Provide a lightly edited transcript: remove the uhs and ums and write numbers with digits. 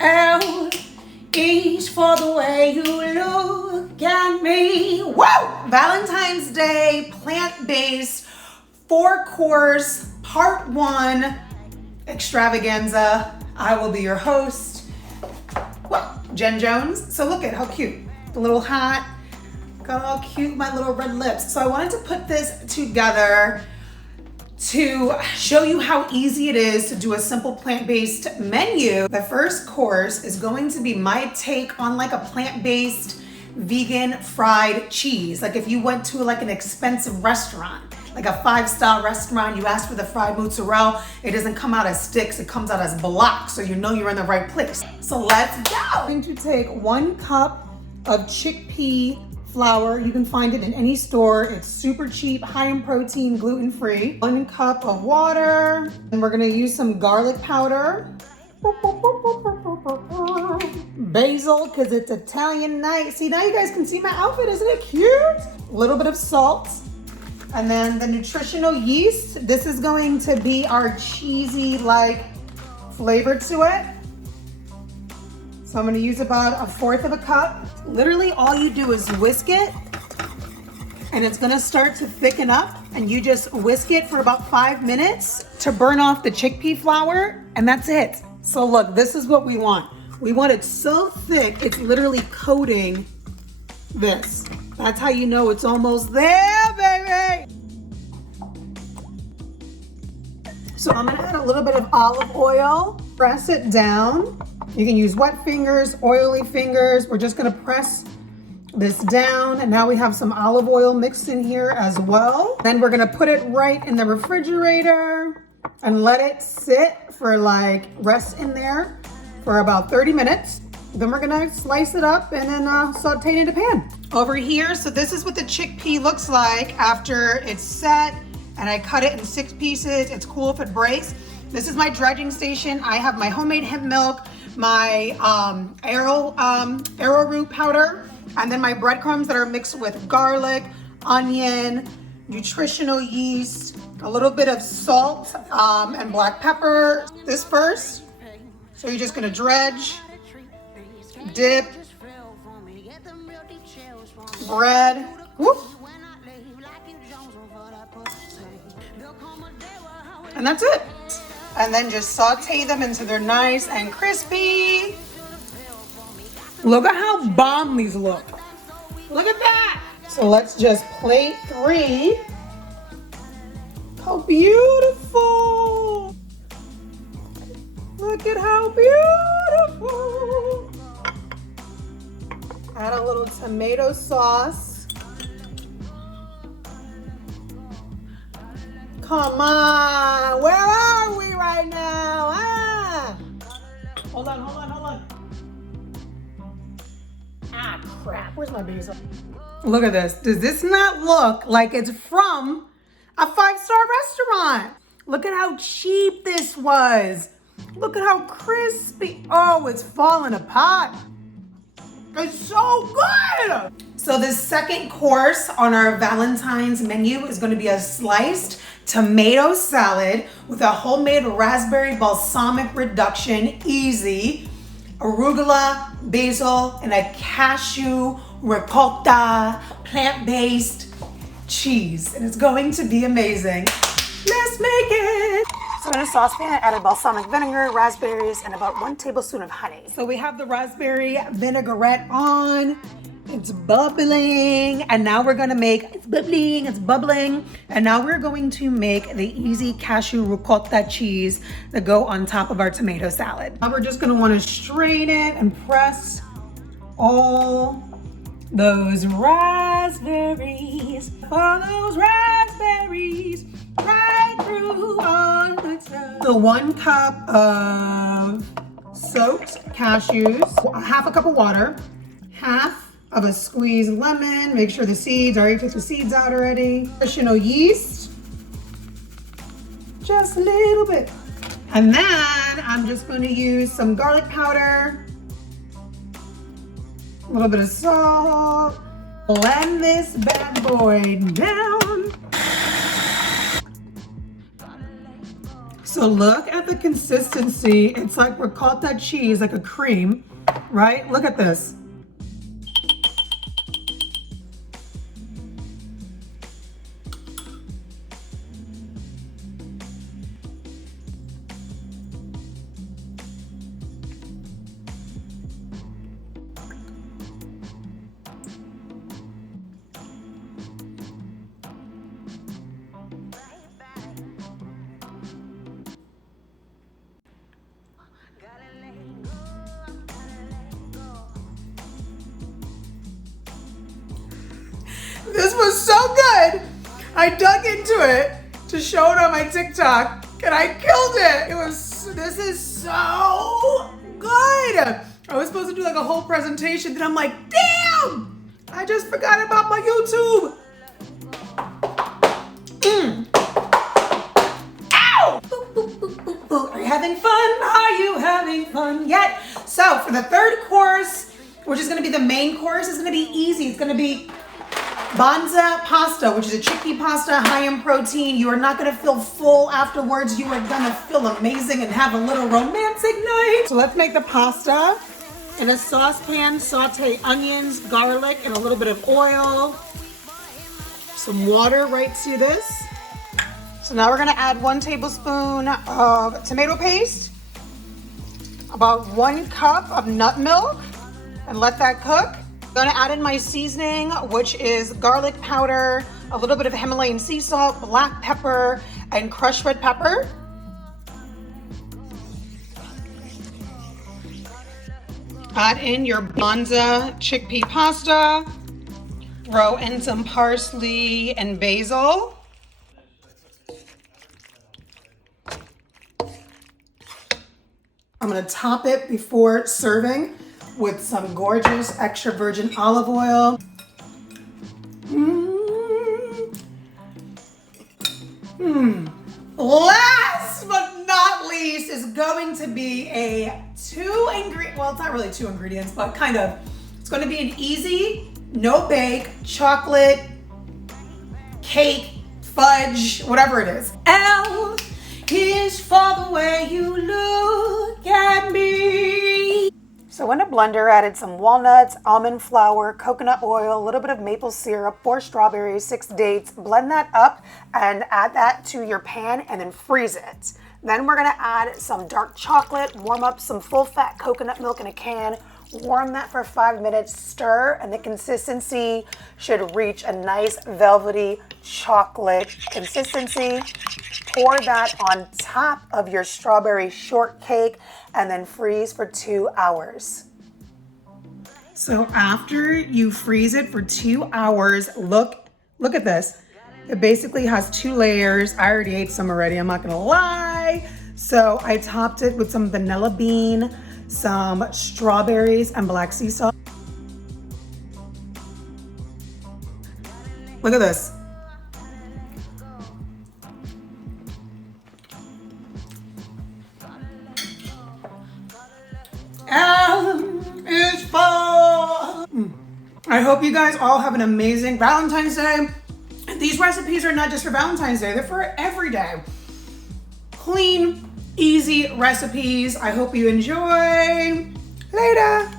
L is for the way you look at me. Whoa! Valentine's Day plant-based 4-course part 1 extravaganza. I will be your host, Jen Jones. So look at how cute. The little hat, got all cute, my little red lips. So I wanted to put this together to show you how easy it is to do a simple plant-based menu. The first course is going to be my take on like a plant-based vegan fried cheese. Like if you went to like an expensive restaurant, like a 5-star restaurant, you ask for the fried mozzarella, it doesn't come out as sticks, it comes out as blocks, so you know you're in the right place. So let's go. I'm going to take 1 cup of chickpea flour. You can find it in any store. It's super cheap, high in protein, gluten-free. 1 cup of water. And we're gonna use some garlic powder. Basil, because it's Italian night. See, now you guys can see my outfit. Isn't it cute? A little bit of salt. And then the nutritional yeast. This is going to be our cheesy-like flavor to it. So I'm gonna use about 1/4 cup. Literally all you do is whisk it and it's gonna start to thicken up, and you just whisk it for about 5 minutes to burn off the chickpea flour, and that's it. So look, this is what we want. We want it so thick, it's literally coating this. That's how you know it's almost there, baby. So I'm gonna add a little bit of olive oil, press it down. You can use wet fingers, oily fingers. We're just gonna press this down, and now we have some olive oil mixed in here as well. Then we're gonna put it right in the refrigerator and let it sit for rest in there for about 30 minutes. Then we're gonna slice it up and then saute it in a pan. Over here, so this is what the chickpea looks like after it's set, and I cut it in 6 pieces. It's cool if it breaks. This is my dredging station. I have my homemade hemp milk, my arrowroot powder, and then my breadcrumbs that are mixed with garlic, onion, nutritional yeast, a little bit of salt, and black pepper. This first. So you're just gonna dredge, dip, bread, whoop, and that's it. And then just saute them until they're nice and crispy. Look at how bomb these look. Look at that. So let's just plate 3. How beautiful. Look at how beautiful. Add a little tomato sauce. Come on, where are we right now? Hold on. Ah, crap, where's my basil? Look at this. Does this not look like it's from a 5-star restaurant? Look at how cheap this was. Look at how crispy. Oh, it's falling apart. It's so good. So the second course on our Valentine's menu is going to be a sliced tomato salad with a homemade raspberry balsamic reduction, easy, arugula, basil, and a cashew ricotta plant-based cheese. And it's going to be amazing. Let's make it. So in a saucepan, I added balsamic vinegar, raspberries, and about 1 tablespoon of honey. So we have the raspberry vinaigrette on. It's bubbling, and now we're gonna make, it's bubbling, and now we're going to make the easy cashew ricotta cheese that go on top of our tomato salad. Now we're just gonna wanna strain it and press all those raspberries, all those raspberries right through on the top. So 1 cup of soaked cashews, 1/2 cup of water, 1/2 of a squeezed lemon. Make sure the seeds, I already took the seeds out already. Nutritional yeast, just a little bit. And then I'm just going to use some garlic powder, a little bit of salt. Blend this bad boy down. So look at the consistency. It's like ricotta cheese, like a cream, right? Look at this. This was so good. I dug into it to show it on my TikTok and I killed it. This is so good. I was supposed to do like a whole presentation, then I'm like, damn, I just forgot about my YouTube. Ow! Boop, boop, boop, boop, boop. Are you having fun? Are you having fun yet? So for the third course, which is gonna be the main course, it's gonna be easy. It's gonna be Bonza pasta, which is a chickpea pasta, high in protein. You are not gonna feel full afterwards. You are gonna feel amazing and have a little romantic night. So let's make the pasta. In a saucepan, saute onions, garlic, and a little bit of oil. Some water right to this. So now we're gonna add 1 tablespoon of tomato paste, about 1 cup of nut milk, and let that cook. I'm gonna add in my seasoning, which is garlic powder, a little bit of Himalayan sea salt, black pepper, and crushed red pepper. Add in your Bonza chickpea pasta. Throw in some parsley and basil. I'm gonna top it before serving with some gorgeous extra virgin olive oil. Last but not least is going to be a well, it's not really 2 ingredients, but kind of. It's gonna be an easy, no bake, chocolate, cake, fudge, whatever it is. L is for the way you look at me. So in a blender, added some walnuts, almond flour, coconut oil, a little bit of maple syrup, 4 strawberries, 6 dates. Blend that up and add that to your pan and then freeze it. Then we're gonna add some dark chocolate, warm up some full fat coconut milk in a can, warm that for 5 minutes, stir, and the consistency should reach a nice velvety chocolate consistency. Pour that on top of your strawberry shortcake and then freeze for 2 hours. So after you freeze it for 2 hours, look at this. It basically has 2 layers. I already ate some already, I'm not gonna lie. So I topped it with some vanilla bean, some strawberries, and black sea salt. Look at this. Is fun. I hope you guys all have an amazing Valentine's Day. These recipes are not just for Valentine's Day, they're for every day. Clean, easy recipes. I hope you enjoy. Later.